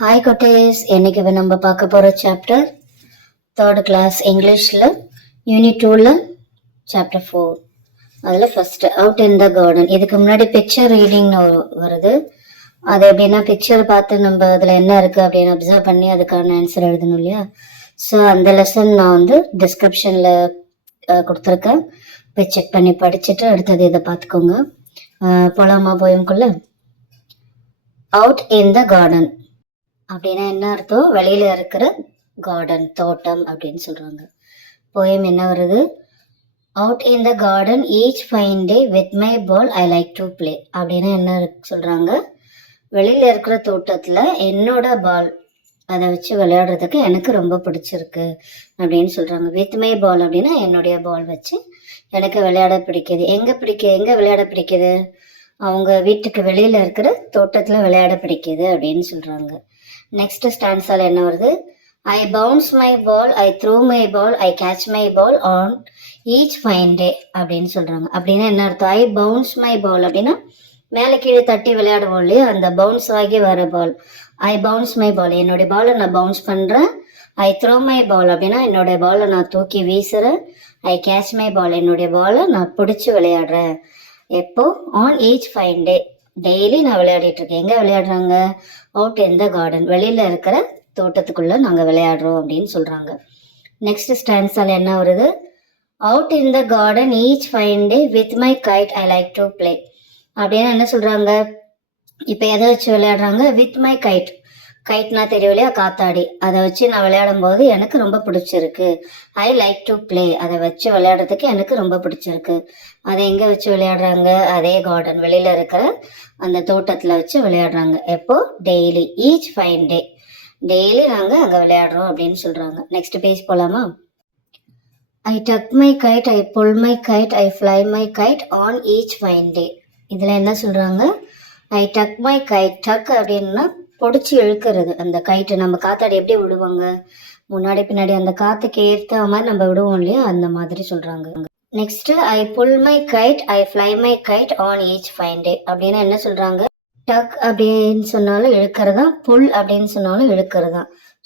Hi குட்டீஸ், இன்னைக்கு நம்ம பார்க்க போகிற சாப்டர் தேர்ட் கிளாஸ் இங்கிலீஷில் யூனிட் 2ல் சாப்டர் 4. அதில் first out in the garden. இதுக்கு முன்னாடி பிக்சர் ரீடிங்னு வருது. அது எப்படின்னா பிக்சர் பார்த்து நம்ம அதில் என்ன இருக்குது அப்படின்னு அப்சர்வ் பண்ணி அதுக்கான ஆன்சர் எழுதணும் இல்லையா. ஸோ அந்த லெசன் நான் வந்து டிஸ்கிரிப்ஷனில் கொடுத்துருக்கேன். போய் செக் பண்ணி படிச்சுட்டு அடுத்தது இதை பார்த்துக்கோங்க. போலாமா போயம்குள்ள. அவுட் இன் த கார்டன் அப்படின்னா என்ன அர்த்தம்? வெளியில இருக்கிற கார்டன், தோட்டம் அப்படின்னு சொல்றாங்க. போயம் என்ன வருது? Out in the garden each fine day with my ball I like to play. அப்படின்னா என்ன சொல்றாங்க? வெளியில இருக்கிற தோட்டத்துல என்னோட பால் அதை வச்சு விளையாடுறதுக்கு எனக்கு ரொம்ப பிடிச்சிருக்கு அப்படின்னு சொல்றாங்க. வித் மை பால் அப்படின்னா என்னுடைய பால் வச்சு எனக்கு விளையாட பிடிக்குது. எங்க விளையாட பிடிக்குது? அவங்க வீட்டுக்கு வெளியில இருக்கிற தோட்டத்துல விளையாட பிடிக்குது அப்படின்னு சொல்றாங்க. நெக்ஸ்ட் ஸ்டான்ஸால என்ன வருது? I bounce my ball, I throw my ball, I catch my ball on each fine day அப்படின்னு சொல்றாங்க. அப்படின்னா என்ன அர்த்தம்? ஐ பவுன்ஸ் மை பால் அப்படின்னா மேலே கீழே தட்டி விளையாடுவோம் இல்லையா, அந்த பவுன்ஸ் ஆகி வர பால். ஐ பவுன்ஸ் மை பால், என்னுடைய பாலை நான் பவுன்ஸ் பண்றேன். ஐ த்ரோ மை பால் அப்படின்னா என்னுடைய பாலை நான் தூக்கி வீசுறேன். ஐ கேட்ச் மை பால், என்னுடைய பாலை நான் பிடிச்சி விளையாடுறேன். எப்போ? On each fine day, daily நான் விளையாடிட்டு இருக்கேன். எங்க விளையாடுறாங்க? அவுட் இன் த கார்டன், வெளியில இருக்கிற தோட்டத்துக்குள்ள நாங்க விளையாடுறோம் அப்படின்னு சொல்றாங்க. நெக்ஸ்ட் ஸ்டான்ஸால என்ன வருது? Out in the garden each fine day with my kite I like to play. அப்படின்னா என்ன சொல்றாங்க? இப்ப எதை வச்சு விளையாடுறாங்க? With my guide. கைட்னா தெரியும் இல்லையா, காத்தாடி. அதை வச்சு நான் விளையாடும் போது எனக்கு ரொம்ப பிடிச்சிருக்கு. ஐ லைக் டு பிளே, அதை வச்சு விளையாடுறதுக்கு எனக்கு ரொம்ப பிடிச்சிருக்கு. அதை எங்க வச்சு விளையாடுறாங்க? அதே கார்டன், வெளியில இருக்கிற அந்த தோட்டத்துல வச்சு விளையாடுறாங்க. எப்போ? Daily, each fine day, daily நாங்க அங்க விளையாடுறோம் அப்படின்னு சொல்றாங்க. நெக்ஸ்ட் பேஜ் போலாமா? I tug my kite, I pull my kite, I fly my kite on each fine day. இதுல என்ன சொல்றாங்க? ஐ டக் மை கைட். டக் அப்படின்னா பொடிச்சு இழுக்கிறது. அந்த கைட்டு நம்ம காத்தாடி எப்படி விடுவாங்க? முன்னாடி பின்னாடி அந்த காத்துக்கு ஏற்ற மாதிரி நம்ம விடுவோம் இல்லையா, அந்த மாதிரி சொல்றாங்க. Next I pull my kite, I fly my kite on each fine day. அப்படின்னா என்ன சொல்றாங்க? டக் அப்படின்னு சொன்னாலும் இழுக்கிறதா, புல் அப்படின்னு சொன்னாலும் இழுக்கிறதா.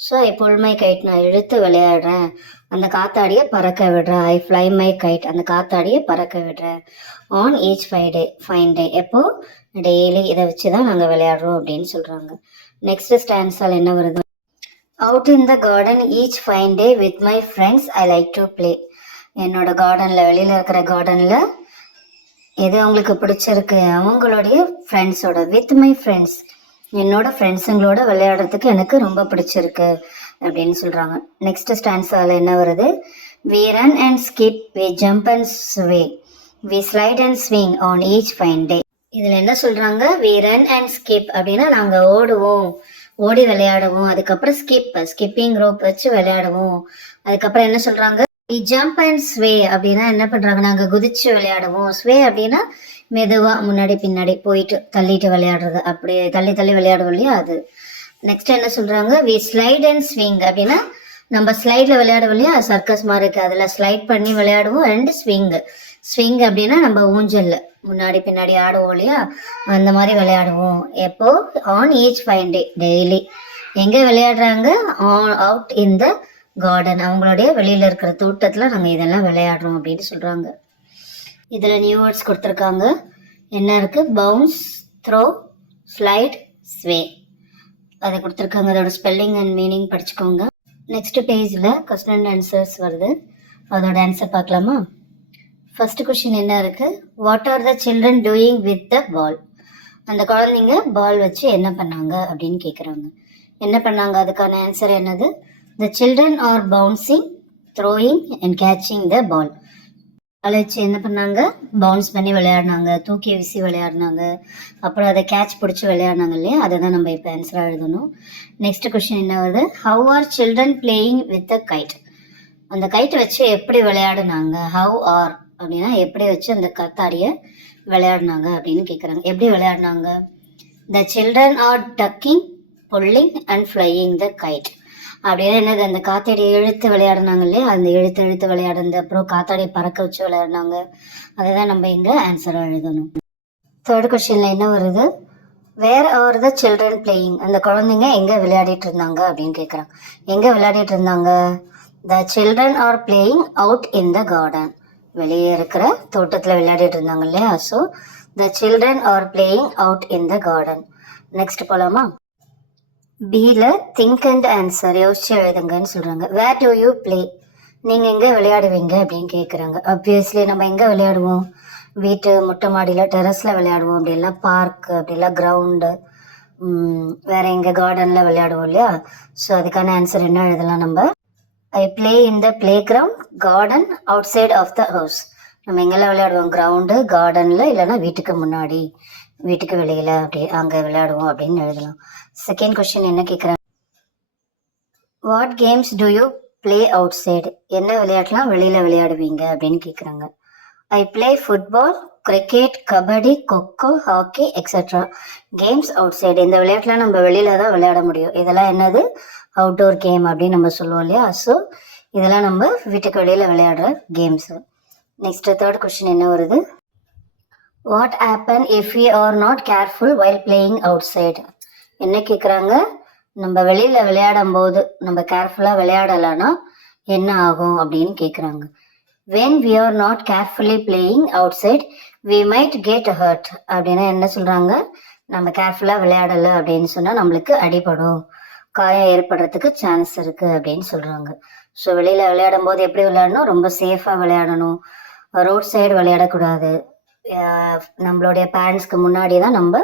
So I pull my kite, நான் இழுத்து விளையாடுறேன், அந்த காத்தாடியை பறக்க விடுறேன். ஐ ஃப்ளை மை கைட், அந்த காத்தாடியை பறக்க விடுறேன். ஆன் ஈச் ஃபைன் டே, எப்போ? டெய்லி இதை வச்சு தான் நாங்கள் விளையாடுறோம் அப்படின்னு சொல்றாங்க. நெக்ஸ்ட் ஸ்டான்ஸால் என்ன வருது? Out in the garden each fine day with my friends I like to play. என்னோட கார்டன்ல, வெளியில இருக்கிற கார்டன்ல எது அவங்களுக்கு பிடிச்சிருக்கு? அவங்களுடைய ஃப்ரெண்ட்ஸோட, வித் மை ஃப்ரெண்ட்ஸ், என்னோட ஃப்ரெண்ட்ஸுங்களோட விளையாடுறதுக்கு எனக்கு ரொம்ப பிடிச்சிருக்கு அப்படின்னு சொல்றாங்க. நெக்ஸ்ட் ஸ்டான்ஸால என்ன வருது? We run and skip, we jump and sway, we slide and swing on each fine day. இதுல என்ன சொல்றாங்க? வி ரன் அண்ட் ஸ்கிப் அப்படின்னா நாங்க ஓடுவோம், ஓடி விளையாடுவோம். அதுக்கப்புறம் ஸ்கிப்பிங் ரோப் வச்சு விளையாடுவோம். அதுக்கப்புறம் என்ன சொல்றாங்க? வி ஜம்ப் அண்ட் ஸ்வே அப்படின்னா என்ன பண்றாங்க? நாங்க குதிச்சு விளையாடுவோம். ஸ்வே அப்படின்னா மெதுவா முன்னாடி பின்னாடி போயிட்டு தள்ளிட்டு விளையாடுறது, அப்படியே தள்ளி தள்ளி விளையாடுவோம் இல்லையா, அது. நெக்ஸ்ட் என்ன சொல்றாங்க? வி ஸ்லைட் அண்ட் ஸ்விங் அப்படின்னா நம்ம ஸ்லைட்ல விளையாடுவோம் இல்லையா, சர்க்கஸ் மாதிரி இருக்கு, அதுல ஸ்லைட் பண்ணி விளையாடுவோம். அண்ட் ஸ்விங் அப்படின்னா நம்ம ஊஞ்சல்ல முன்னாடி பின்னாடி ஆடுவோம் இல்லையா, அந்த மாதிரி விளையாடுவோம். எப்போ? On each fine day, daily. எங்க விளையாடுறாங்க? அவுட் இன் த கார்டன், அவங்களுடைய வெளியில இருக்கிற தோட்டத்துல நாங்க இதெல்லாம் விளையாடுறோம் அப்படின்னு சொல்றாங்க. இதுல நியூ வேர்ட்ஸ் கொடுத்துருக்காங்க. என்ன இருக்கு? பவுன்ஸ், த்ரோ, ஸ்லைட், ஸ்வே, அதை கொடுத்துருக்காங்க. அதோட ஸ்பெல்லிங் அண்ட் மீனிங் படிச்சுக்கோங்க. நெக்ஸ்ட் பேஜ்ல கொஸ்டின் அண்ட் ஆன்சர்ஸ் வருது, அதோட ஆன்சர் பார்க்கலாமா? ஃபர்ஸ்ட் கொஸ்டின் என்ன இருக்கு? What are the children doing with the ball? அந்த குழந்தைங்க பால் வச்சு என்ன பண்ணாங்க அப்படின்னு கேட்குறாங்க. என்ன பண்ணாங்க? அதுக்கான ஆன்சர் என்னது? The children are bouncing, throwing and catching the ball. Ball வச்சு என்ன பண்ணாங்க? பவுன்ஸ் பண்ணி விளையாடினாங்க, தூக்கி வீசி விளையாடினாங்க, அப்புறம் அதை கேட்ச் பிடிச்சி விளையாடினாங்க இல்லையா, அதை தான் நம்ம இப்போ ஆன்சராக எழுதணும். நெக்ஸ்ட் கொஸ்டின் என்ன வருது? How are children playing with the guide? அந்த கைட்டை வச்சு எப்படி விளையாடுனாங்க? ஹவ் ஆர் அப்படின்னா எப்படி வச்சு அந்த காத்தாடியை விளையாடினாங்க அப்படின்னு கேட்குறாங்க. எப்படி விளையாடினாங்க? The children are tugging, pulling and flying the kite. அப்படின்னா என்னது? அந்த காத்தாடியை இழுத்து விளையாடினாங்க இல்லையா, அந்த இழுத்து விளையாடுறது, அப்புறம் காத்தாடியை பறக்க வச்சு விளையாடினாங்க. அதை தான் நம்ம இங்கே ஆன்சராக எழுதணும். தேர்ட் கொஸ்டின்ல என்ன வருது? Where are the children playing, அந்த குழந்தைங்க எங்கே விளையாடிட்டு இருந்தாங்க அப்படின்னு கேட்குறாங்க. எங்கே விளையாடிட்டு இருந்தாங்க? த children are playing out in the garden, வெளியே இருக்கிற தோட்டத்தில் விளையாடிட்டு இருந்தாங்க இல்லையா. So the children are playing out in the garden. Next போகலாமா? பியில் திங்க் அண்ட் ஆன்சர், யோசிச்சு எழுதுங்கன்னு சொல்கிறாங்க. வேர் டு யூ ப்ளே, நீங்கள் எங்கே விளையாடுவீங்க அப்படின்னு கேட்குறாங்க. ஆப்வியஸ்லி நம்ம எங்கே விளையாடுவோம்? வீட்டு மொட்டை மாடியில் டெரஸில் விளையாடுவோம், அப்படி இல்லை பார்க்கு, அப்படி இல்லை கிரவுண்டு, வேறு எங்கே கார்டனில் விளையாடுவோம் இல்லையா. ஸோ அதுக்கான ஆன்சர் என்ன எழுதலாம் நம்ம? I play in the playground, garden, outside of the house. நம்ம எங்கெல்லாம் விளையாடுவோம்? கிரவுண்டு, கார்டனில், இல்லைன்னா வீட்டுக்கு முன்னாடி, வீட்டுக்கு வெளியில், அப்படி அங்கே விளையாடுவோம் அப்படின்னு எழுதலாம். செகண்ட் கொஸ்டின் என்ன கேட்குறாங்க? What games do you play outside, என்ன விளையாட்டுலாம் வெளியில் விளையாடுவீங்க அப்படின்னு கேட்குறாங்க. I play football, cricket, kabaddi, kho-kho, hockey extra games outside. இந்த விளையாட்டுலாம் நம்ம வெளியில் தான் விளையாட முடியும். இதெல்லாம் என்னது? அவுட்டோர் கேம் அப்படின்னு நம்ம சொல்லுவோம் இல்லையா. ஸோ இதெல்லாம் நம்ம வீட்டுக்கு வெளியில் விளையாடுற கேம்ஸு. நெக்ஸ்ட் தேர்ட் கொஸ்டின் என்ன வருது? What happen if you are not careful while playing out side, என்ன கேட்குறாங்க? நம்ம வெளியில் விளையாடும் போது நம்ம கேர்ஃபுல்லாக விளையாடலைன்னா என்ன ஆகும் அப்படின்னு கேட்குறாங்க. when we are not carefully playing outside we might get hurt, அப்படின்னா என்ன சொல்கிறாங்க? நம்ம கேர்ஃபுல்லாக விளையாடலை அப்படின்னு சொன்னால் நம்மளுக்கு அடிபடும், காயம் ஏற்படுறதுக்கு சான்ஸ் இருக்குது அப்படின்னு சொல்கிறாங்க. ஸோ வெளியில் விளையாடும் போது எப்படி விளையாடணும்? ரொம்ப சேஃபாக விளையாடணும், ரோட் சைடு விளையாடக்கூடாது, நம்மளுடைய பேரண்ட்ஸ்க்கு முன்னாடி தான் நம்ம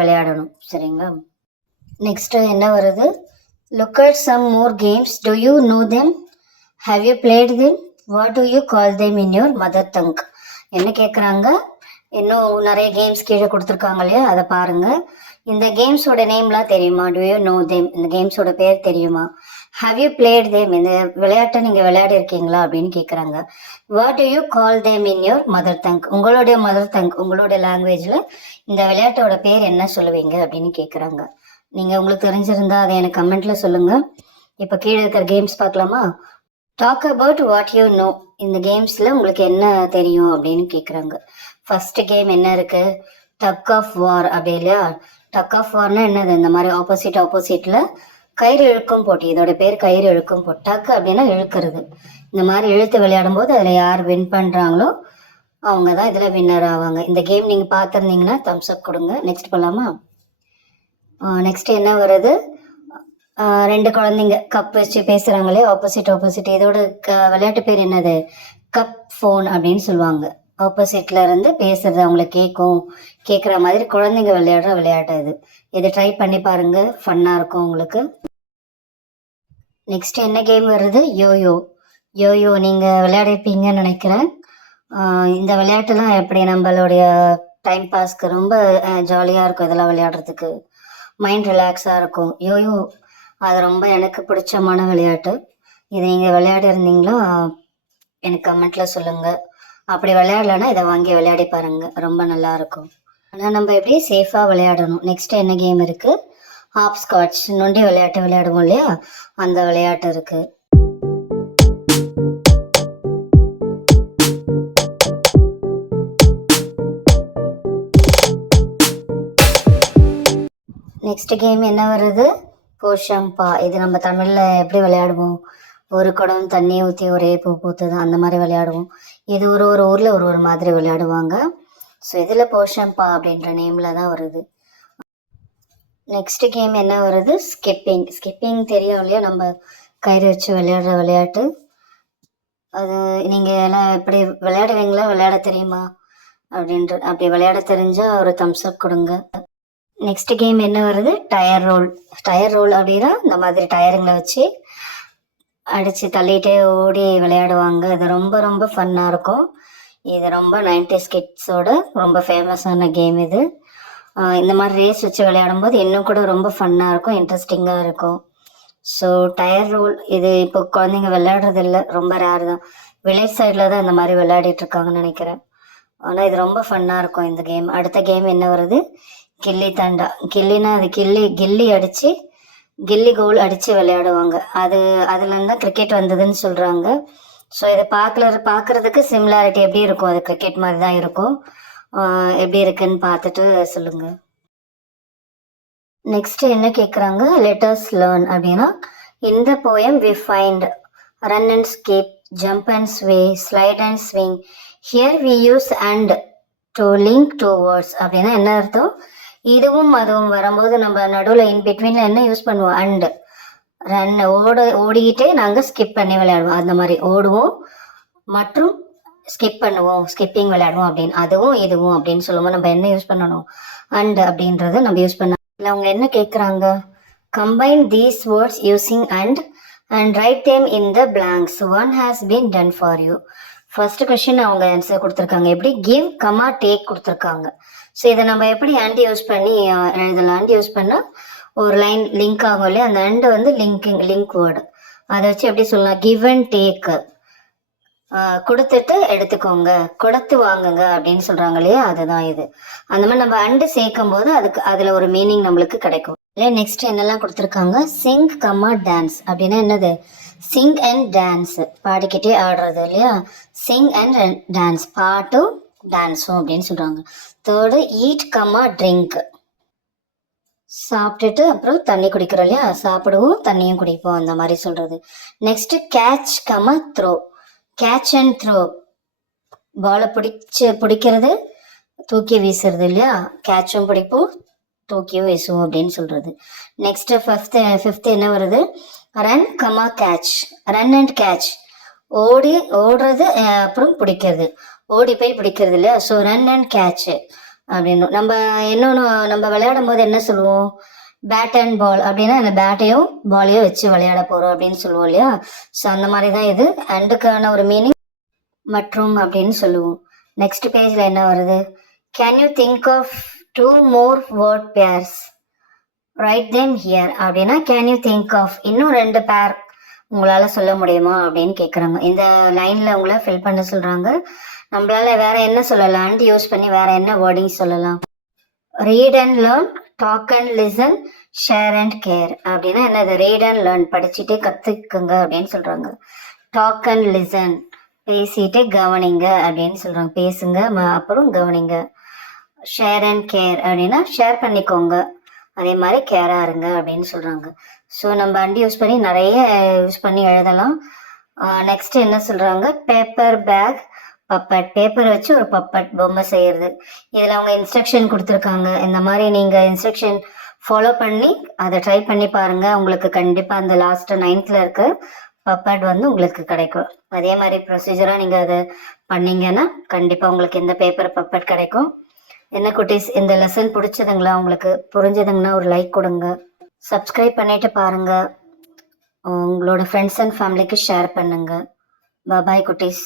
விளையாடணும், சரிங்களா. நெக்ஸ்ட்டு என்ன வருது? Look at some more games, do you know them, how you played them, what do you call them in your mother tongue. என்ன கேட்குறாங்க? இன்னும் நிறைய கேம்ஸ் கீழே கொடுத்துருக்காங்க இல்லையா, அதை பாருங்கள். இந்த கேம்ஸோட நேம்லாம் தெரியுமா? டு யூ நோ தெம், இந்த கேம்ஸோட பேர் தெரியுமா? ஹவ் யூ பிளேட் தேம், இந்த விளையாட்டை நீங்கள் விளையாடி இருக்கீங்களா அப்படின்னு கேட்குறாங்க. What do you call them in your mother tongue, உங்களுடைய மதர் டங், உங்களுடைய லாங்குவேஜில் இந்த விளையாட்டோட பேர் என்ன சொல்லுவீங்க அப்படின்னு கேட்குறாங்க. நீங்கள் உங்களுக்கு தெரிஞ்சிருந்தா அதை எனக்கு கமெண்ட்டில் சொல்லுங்கள். இப்போ கீழே இருக்கிற கேம்ஸ் பார்க்கலாமா? Talk about what you know, இந்த கேம்ஸில் உங்களுக்கு என்ன தெரியும் அப்படின்னு கேட்குறாங்க. ஃபர்ஸ்ட் கேம் என்ன இருக்குது? டக் ஆஃப் வார், அப்படி இல்லையா. டக் ஆஃப் வார்னா என்னது? இந்த மாதிரி ஆப்போசிட்டில் கயிறு இழுக்கும் போட்டி, இதோட பேர் கயிறு இழுக்கும் போட்டி. டக்கு அப்படின்னா இழுக்கிறது. இந்த மாதிரி இழுத்து விளையாடும் போது அதில் யார் வின் பண்ணுறாங்களோ அவங்க தான் இதில் வின்னர் ஆவாங்க. இந்த கேம் நீங்கள் பார்த்துருந்தீங்கன்னா தம்ஸ் அப் கொடுங்க. நெக்ஸ்ட் போகலாமா? நெக்ஸ்ட் என்ன வருது? ரெண்டு குழந்தைங்க கப் வச்சு பேசுகிறாங்களே, ஆப்போசிட். இதோட விளையாட்டு பேர் என்னது? கப் ஃபோன் அப்படின்னு சொல்லுவாங்க. ஆப்போசிட்ல இருந்து பேசுறது அவங்களுக்கு கேட்குற மாதிரி குழந்தைங்க விளையாடுற விளையாட்டு இது ட்ரை பண்ணி பாருங்க, ஃபன்னாக இருக்கும் உங்களுக்கு. நெக்ஸ்ட் என்ன கேம் வருது? யோயோ நீங்கள் விளையாடிருப்பீங்கன்னு நினைக்கிறேன். இந்த விளையாட்டுலாம் எப்படி நம்மளுடைய டைம் பாஸ்க்கு ரொம்ப ஜாலியாக இருக்கும். இதெல்லாம் விளையாடுறதுக்கு மைண்ட் ரிலாக்ஸாக இருக்கும். யோயோ அது ரொம்ப எனக்கு பிடிச்சமான விளையாட்டு. இதை நீங்கள் விளையாடி இருந்தீங்களா எனக்கு கமெண்ட்டில் சொல்லுங்கள். அப்படி விளையாடலன்னா இதை வாங்கி விளையாடி பாருங்கள், ரொம்ப நல்லாயிருக்கும். ஆனால் நம்ம எப்படி சேஃபாக விளையாடணும். நெக்ஸ்ட் என்ன கேம் இருக்குது? ஹாப் ஸ்காட்ச், நொண்டி விளையாட்டு விளையாடுவோம் இல்லையா, அந்த விளையாட்டு இருக்குது. நெக்ஸ்ட் கேம் என்ன வருது? போஷம்பா. இது நம்ம தமிழில் எப்படி விளையாடுவோம்? ஒரு குடம் தண்ணி ஊற்றி ஒரே பூ பூத்துது, அந்த மாதிரி விளையாடுவோம். இது ஒரு ஊரில் ஒரு மாதிரி விளையாடுவாங்க. ஸோ இதில் போஷம்பா அப்படின்ற நேமில் தான் வருது. நெக்ஸ்ட் கேம் என்ன வருது? ஸ்கிப்பிங் தெரியும் இல்லையா, நம்ம கயிறு வச்சு விளையாடுற விளையாட்டு. அது நீங்கள் எல்லாம் எப்படி விளையாடுவீங்களா? விளையாட தெரியுமா அப்படி விளையாட தெரிஞ்சால் ஒரு தம்ஸ் அப் கொடுங்க. நெக்ஸ்ட் கேம் என்ன வருது? டயர் ரோல் அப்படின்னா இந்த மாதிரி டயருங்களை வச்சு அடித்து தள்ளிகிட்டே ஓடி விளையாடுவாங்க. இது ரொம்ப ரொம்ப ஃபன்னாக இருக்கும். இது ரொம்ப 90s கிட்ஸோட ரொம்ப ஃபேமஸான கேம் இது. இந்த மாதிரி ரேஸ் வச்சு விளையாடும் போது இன்னும் கூட ரொம்ப ஃபன்னாக இருக்கும், இன்ட்ரெஸ்டிங்காக இருக்கும். ஸோ டயர் ரோல் இது இப்போ குழந்தைங்க விளையாடுறது இல்லை, ரொம்ப ரேர் தான். வில்லேஜ் சைடில் தான் இந்த மாதிரி விளையாடிட்டுருக்காங்கன்னு நினைக்கிறேன். ஆனால் இது ரொம்ப ஃபன்னாக இருக்கும் இந்த கேம். அடுத்த கேம் என்ன வருது? கில்லி தண்டா. கில்லினா அது கில்லி அடித்து கில்லி கோல் அடித்து விளையாடுவாங்க. அதுலேருந்து தான் கிரிக்கெட் வந்ததுன்னு சொல்கிறாங்க. ஸோ இதை பார்க்குறதுக்கு சிமிலாரிட்டி எப்படி இருக்கும்? அது கிரிக்கெட் மாதிரி தான் இருக்கும். எப்படி இருக்குன்னு பார்த்துட்டு சொல்லுங்கள். நெக்ஸ்ட் என்ன கேட்குறாங்க, லெட்டர்ஸ் லேர்ன் அப்படின்னா இந்த poem we find run and skip, jump and sway, slide and swing, here we use and to link two words அப்படின்னா என்ன அர்த்தம், இதுவும் அதுவும் வரும்போது நம்ம நடுவில் இன் பிட்வீனில் என்ன யூஸ் பண்ணுவோம், அண்ட் ரன் ஓடிக்கிட்டே நாங்கள் ஸ்கிப் பண்ணி விளையாடுவோம், அந்த மாதிரி ஓடுவோம் மற்றும் ஸ்கிப் பண்ணுவோம், ஸ்கிப்பிங் விளையாடுவோம் அப்படின்னு, அதுவும் இதுவும் அப்படின்னு சொல்லுவோம். நம்ம என்ன யூஸ் பண்ணணும், அண்ட் அப்படின்றத நம்ம யூஸ் பண்ண. இல்லை அவங்க என்ன கேட்குறாங்க, combine these words using and write them in the blanks, one has been done for you. First question அவங்க ஆன்சர் கொடுத்துருக்காங்க, எப்படி கிவ் கமா டேக் கொடுத்துருக்காங்க. ஸோ இதை நம்ம எப்படி அண்ட் யூஸ் பண்ணி எழுதலாம், அண்ட் யூஸ் பண்ணால் ஒரு லைன் லிங்க் ஆகும் இல்லையா, அந்த அண்ட் வந்து லிங்க் வேர்டு, அதை வச்சு எப்படி சொல்லலாம், கிவ் அண்ட் டேக், கொடுத்துட்டு எடுத்துக்கோங்க, கொடுத்து வாங்குங்க அப்படின்னு சொல்றாங்க இல்லையா, அதுதான் இது. அந்த மாதிரி நம்ம அண்டு சேர்க்கும் போது அதுக்கு அதுல ஒரு மீனிங் நம்மளுக்கு கிடைக்கும் இல்லையா. நெக்ஸ்ட் என்னெல்லாம் கொடுத்துருக்காங்க, சிங் கம்மா டான்ஸ் அப்படின்னா என்னது, சிங் அண்ட் டான்ஸ், பாடிக்கிட்டே ஆடுறது இல்லையா, சிங் அண்ட் டான்ஸ், பாட்டும் டான்ஸும் அப்படின்னு சொல்றாங்க. தேர்டு ஈட் கம்மா ட்ரிங்க், சாப்பிட்டுட்டு அப்புறம் தண்ணி குடிக்கிறோம் இல்லையா, சாப்பிடுவோம் தண்ணியும் குடிப்போம் அந்த மாதிரி சொல்றது. Next catch comma throw, catch and throw, பாலை பிடிக்கிறது தூக்கி வீசுறது இல்லையா, கேட்சும் பிடிப்போம் தூக்கியும் வீசுவோம் அப்படின்னு சொல்றது. நெக்ஸ்ட் ஃபிஃப்த் என்ன வருது, run comma catch, run and catch, ஓடுறது அப்புறம் பிடிக்கிறது, ஓடி போய் பிடிக்கிறது இல்லையா, ஸோ ரன் அண்ட் கேட்ச் அப்படின்னு. நம்ம இன்னொன்று நம்ம விளையாடும் போது என்ன சொல்லுவோம், பேட் அண்ட் பால் அப்படின்னா அந்த பேட்டையும் பாலையும் வச்சு விளையாட போறோம் அப்படின்னு சொல்லுவோம் இல்லையா. ஸோ அந்த மாதிரி தான் இது அண்டுக்கான ஒரு மீனிங் மற்றும் அப்படின்னு சொல்லுவோம். நெக்ஸ்ட் பேஜ்ல என்ன வருது, can you think of 2 more word pairs, write them here அப்படின்னா கேன் யூ திங்க் ஆஃப், இன்னும் 2 பேர் உங்களால சொல்ல முடியுமா அப்படின்னு கேட்குறாங்க. இந்த லைன்ல உங்களை ஃபில் பண்ண சொல்றாங்க. நம்மளால வேற என்ன சொல்லலாம், அண்ட் யூஸ் பண்ணி வேற என்ன வேர்டிங் சொல்லலாம், read and learn, talk and listen, share and care அப்படின்னா என்னது, ரீட் அண்ட் லேர்ன் படிச்சுட்டே கத்துக்குங்க அப்படின்னு சொல்றாங்க, டாக் அண்ட் லிசன் பேசிட்டு கவனிங்க அப்படின்னு சொல்றாங்க, பேசுங்க அப்புறம் கவனிங்க, ஷேர் அண்ட் கேர் அப்படின்னா ஷேர் பண்ணிக்கோங்க அதே மாதிரி கேரா இருங்க அப்படின்னு சொல்றாங்க. ஸோ நம்ம அண்ட் யூஸ் பண்ணி நிறைய யூஸ் பண்ணி எழுதலாம். நெக்ஸ்ட் என்ன சொல்றாங்க, பேப்பர் பேக் பப்பட், பேப்பர் வச்சு ஒரு பப்பட் பொம்மை செய்யறது. இதில் அவங்க இன்ஸ்ட்ரக்ஷன் கொடுத்துருக்காங்க, இந்த மாதிரி நீங்கள் இன்ஸ்ட்ரக்ஷன் ஃபாலோ பண்ணி அதை ட்ரை பண்ணி பாருங்க, உங்களுக்கு கண்டிப்பாக அந்த லாஸ்ட் 9th இருக்க பப்பட் வந்து உங்களுக்கு கிடைக்கும். அதே மாதிரி ப்ரொசீஜராக நீங்கள் அதை பண்ணீங்கன்னா கண்டிப்பாக உங்களுக்கு இந்த பேப்பர் பப்பட் கிடைக்கும். என்ன குட்டீஸ், இந்த லெசன் பிடிச்சதுங்களா, உங்களுக்கு புரிஞ்சதுங்கன்னா ஒரு லைக் கொடுங்க, சப்ஸ்கிரைப் பண்ணிட்டு பாருங்க, உங்களோட ஃப்ரெண்ட்ஸ் அண்ட் ஃபேமிலிக்கு ஷேர் பண்ணுங்க. பாய் குட்டீஸ்.